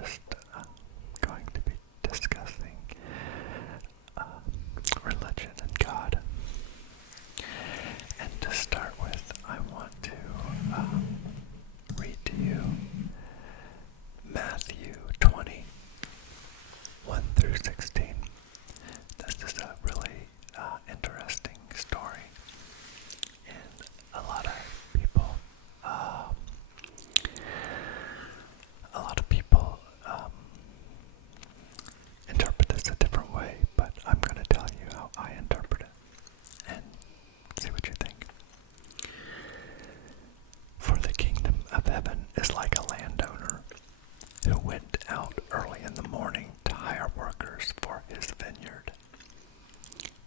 just going to be discussing religion and God. And to start with, I want to read to you Matthew 20, 1 through 16. This is a really interesting story, and a lot of people interpret this a different way, but I'm going to tell you how I interpret it and see what you think. For the kingdom of heaven is like a landowner who went out early in the morning to hire workers for his vineyard.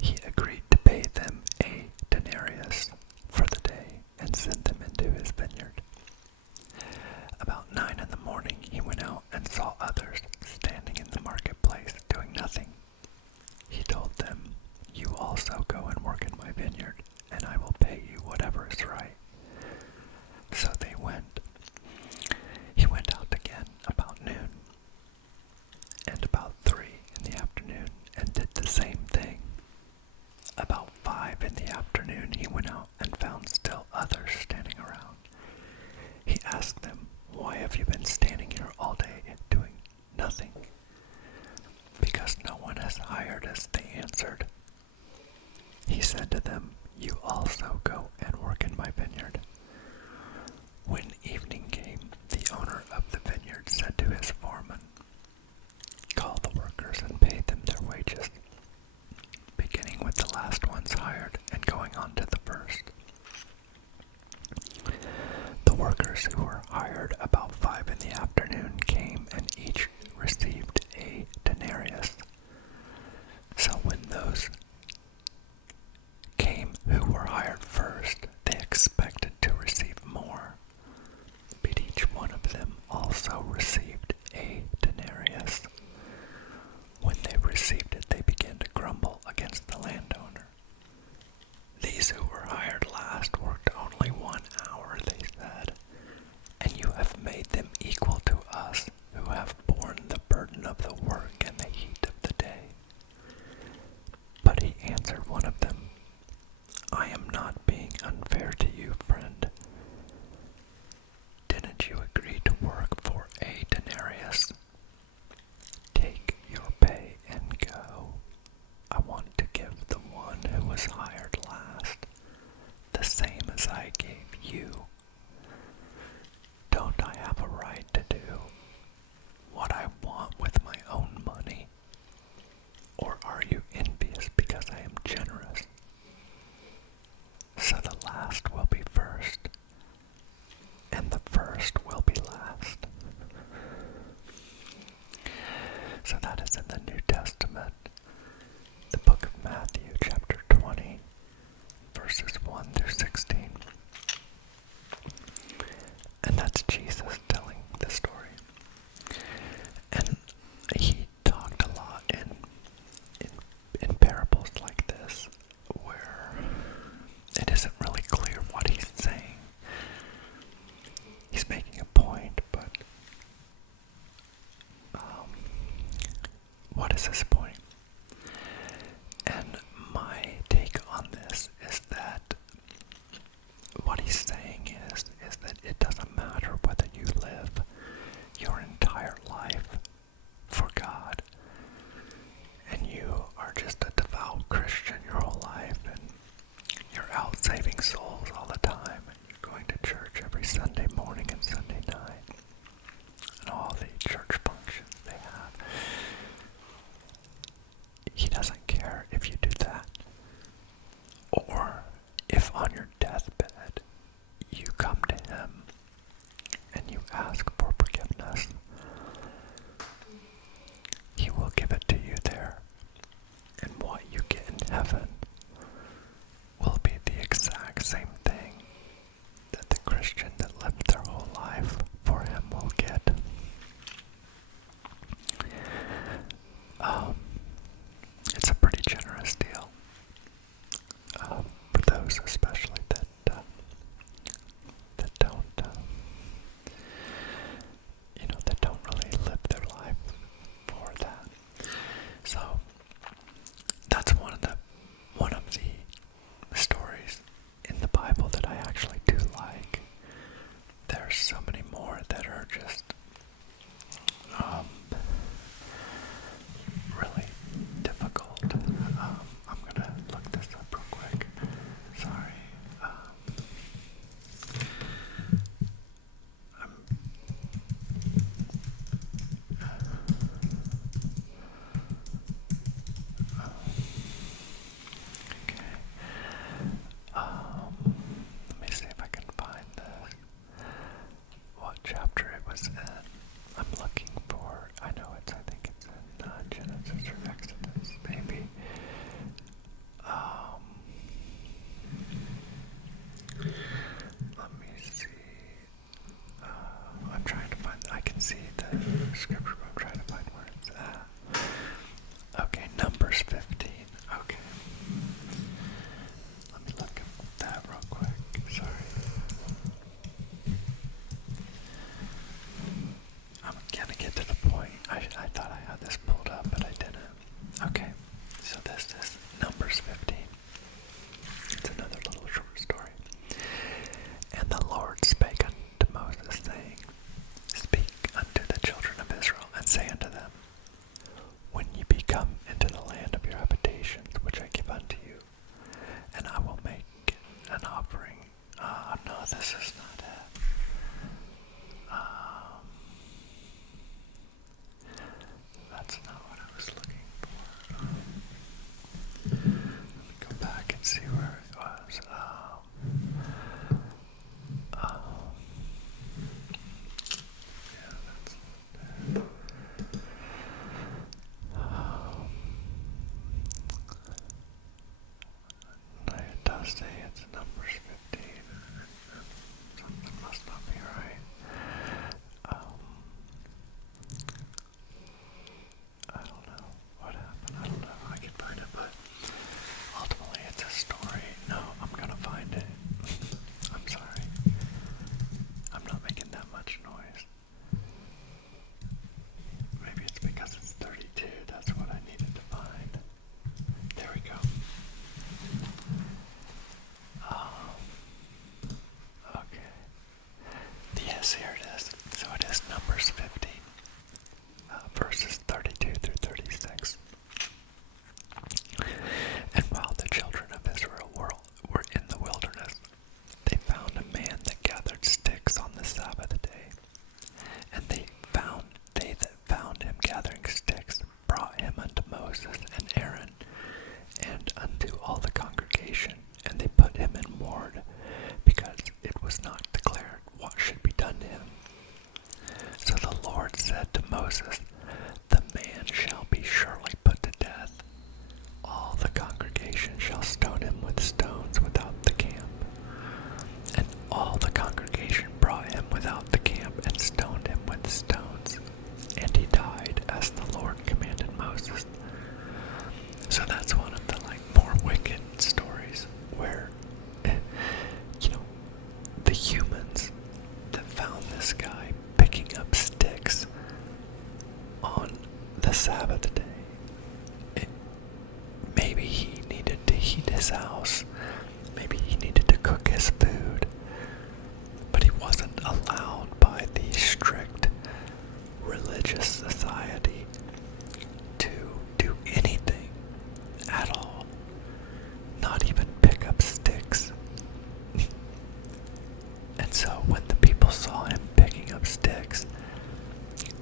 He agreed to pay them a denarius for the day and sent them into his vineyard. About 9 in the morning he went out and saw others standing in the marketplace doing nothing. He told them, "You also go and work in my vineyard, and I will pay you whatever is right." So they went. He went out again about noon, and about 3 in the afternoon, and did the same thing. About 5 in the afternoon he went out and found still others standing around. He asked them, "Why have you been standing here all day doing nothing?" "Because no one has hired us," they answered. He said to them, "You also go and work in my vineyard." When evening came, the owner of the vineyard said to his foreman, "Call the workers and pay them their wages, beginning with the last ones hired and going on to the first." The workers who were hired about 5 in the afternoon came and each received a denarius. So when those came who were hired first, they expected to receive more, but each one of them also received a denarius. When they received it, they began to grumble against the landowner. "These who were hired last worked only 1 hour," they said, "and you have made them equal to us who have borne the burden of the work and the heat of the day." But he answered one of them, "I am not being unfair to you, friend. Didn't you agree to work for a denarius? Take your pay and go. I want to give the one who was hired last the same as I gave you. Don't I have a right to do what I want with my own money? Or are you envious because I am generous? So the last will be first, and the first will be last." So that is in the New Testament, the book of Matthew, chapter 20, verses 1 through 16. And that's Jesus telling the story. And he talked a lot in parables like this, where it isn't really clear what he's saying. He's making a point, but what is his point? And my take on this is that what he's saying is that it doesn't matter whether you live your entire life for God and you are just a devout Christian your whole life and you're out saving souls all the time and you're going to church every Sunday morning and Sunday night and all the church functions they have. Moses, "The man shall be surely put to death. All the congregation shall stone him with stones without the camp." And all the congregation brought him without the camp and stoned him with stones. And he died as the Lord commanded Moses. So that's one of the more wicked stories where, the humans that found this guy picking up sticks on the Sabbath day. Maybe he needed to heat his house. Maybe he needed to cook his food. But he wasn't allowed by the strict religious society to do anything at all. Not even pick up sticks. And so when the people saw him picking up sticks,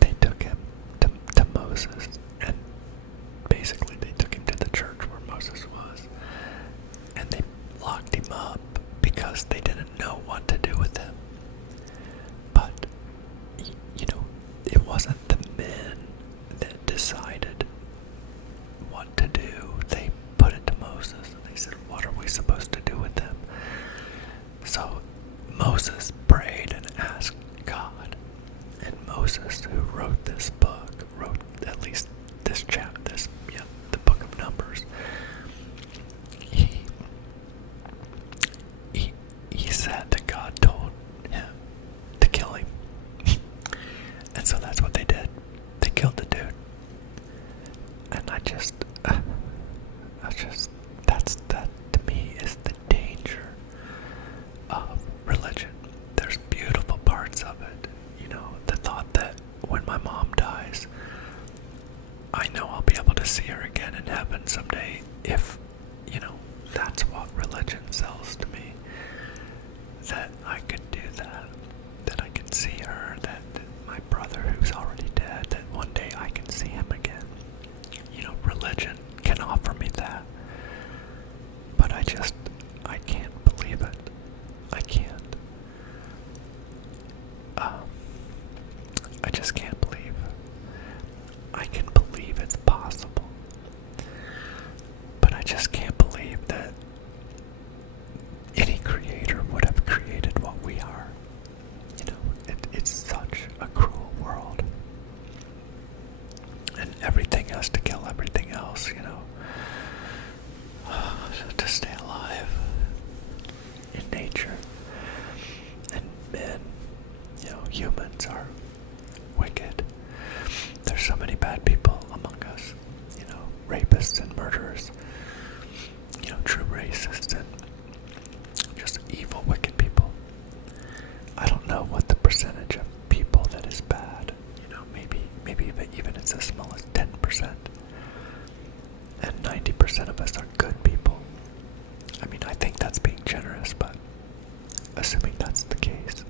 they took him to Moses, and basically they took him to the church where Moses was, and they locked him up because they didn't know what to do with him. But, it wasn't the men that decided what to do. They put it to Moses, and they said, "What are we supposed to do with him?" So Moses prayed and asked God, and Moses, who wrote this book, wrote at least this the book of Numbers. He said that God told him to kill him, and so that's what they did. They killed the dude, and that to me is the danger of religion. There's beautiful parts of it. The thought that when my mom dies, I know I'll be able to see her again in heaven someday if, that's what religion sells to me. That I could do that I could see her, that my brother who's already dead, that one day I can see him again. Religion can offer me that. But I can't believe it. I can't. I just can't believe. I can believe it's possible. But I just can't believe that any creator would have created what we are. It's such a cruel world. And everything has to kill everything else, to stay alive in nature. And men, humans are wicked. There's so many bad people among us, rapists and murderers, true racists and just evil, wicked people. I don't know what the percentage of people that is bad, maybe even it's as small as 10%. And 90% of us are good people. I think that's being generous, but assuming that's the case,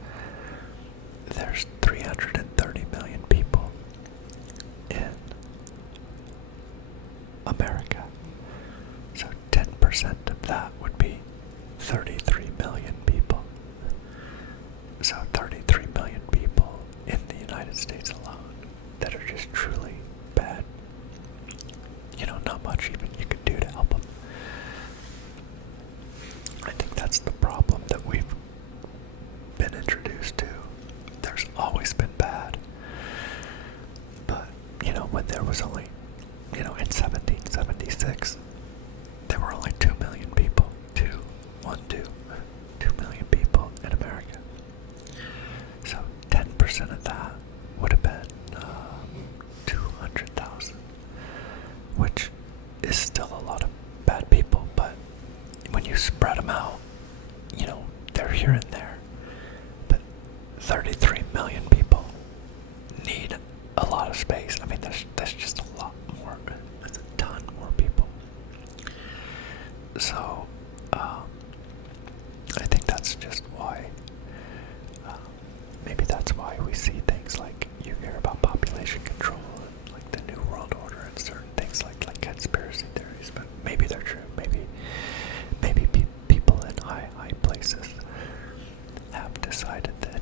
there's 330 million people in America. So 10% of that would be 33 million people. So 33 million people in the United States alone that are just truly bad. Not much even you could do to help them. I think that's the problem that we've been introduced to. There's always been bad. But, when there was only, in 1776, there were only 2 million people. 2 million people in America. So 10% of that would have been 200,000, which is still a lot of bad people, but when you spread them out, they're here and there. But 33 million people need a lot of space. That's just a lot more. That's a ton more people. So, I think that's just why, maybe that's why we see things like, you hear about population control and like the New World Order and certain things like conspiracy theories, but maybe they're true. Maybe people in high places have decided that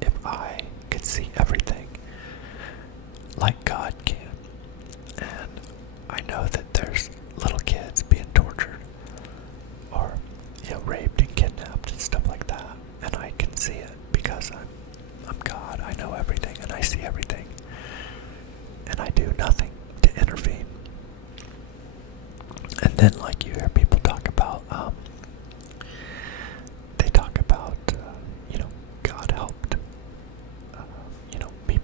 if I could see everything like God can, and I know that there's little kids being tortured or, raped and kidnapped and stuff like that, and I can see it because I'm God. I know everything and I see everything, and I do nothing to intervene. And then, like, you hear people talk about, they talk about, God helped, me.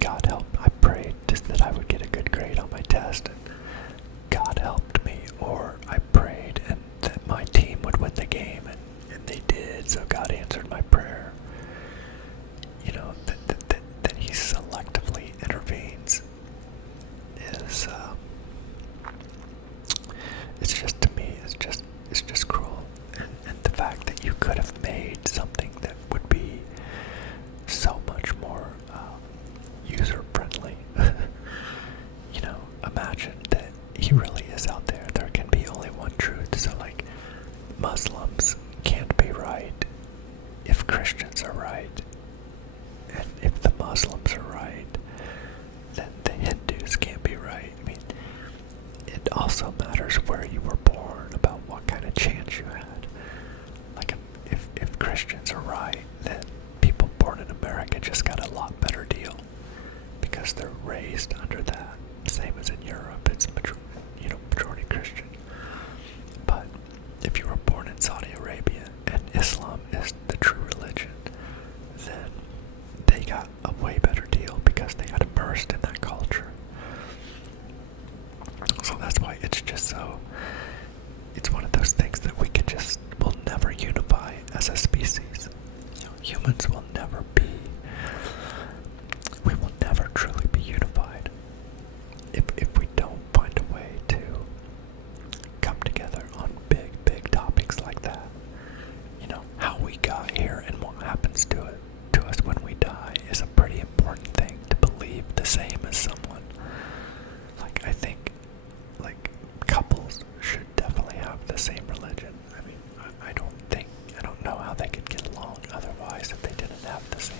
God helped. I prayed just that I would get a good grade on my test, and God helped me. Or I prayed and that my team would win the game, and they did, so God answered my prayer. That He selectively intervenes is, it's just, to me, it's just cruel. And the fact that you could have made something that would be so much more user friendly. Imagine that He really is out there. There can be only one truth. So, like, Muslims can't be right if Christians are right. And if the Muslims are right, then the Hindus can't be right. I mean, it also matters where you were born, about what kind of chance you had. Like, if Christians are right, then people born in America just got a lot better deal because they're raised under that. Same as in Europe, it's majority Christian. But if you were born in Saudi Arabia and Islam is the true religion, then they got a way better deal because they got immersed in that culture. So that's why it's just so, it's one of those things that will never unify as a species. Humans will never be, we will never truly be unified if we don't find a way to come together on big topics like that. How we got here and what happens to us when we die is a pretty important thing, to believe the same as someone. Like, I think, like, couples should definitely have the same religion. I mean, I don't know how they could get along otherwise if they didn't have the same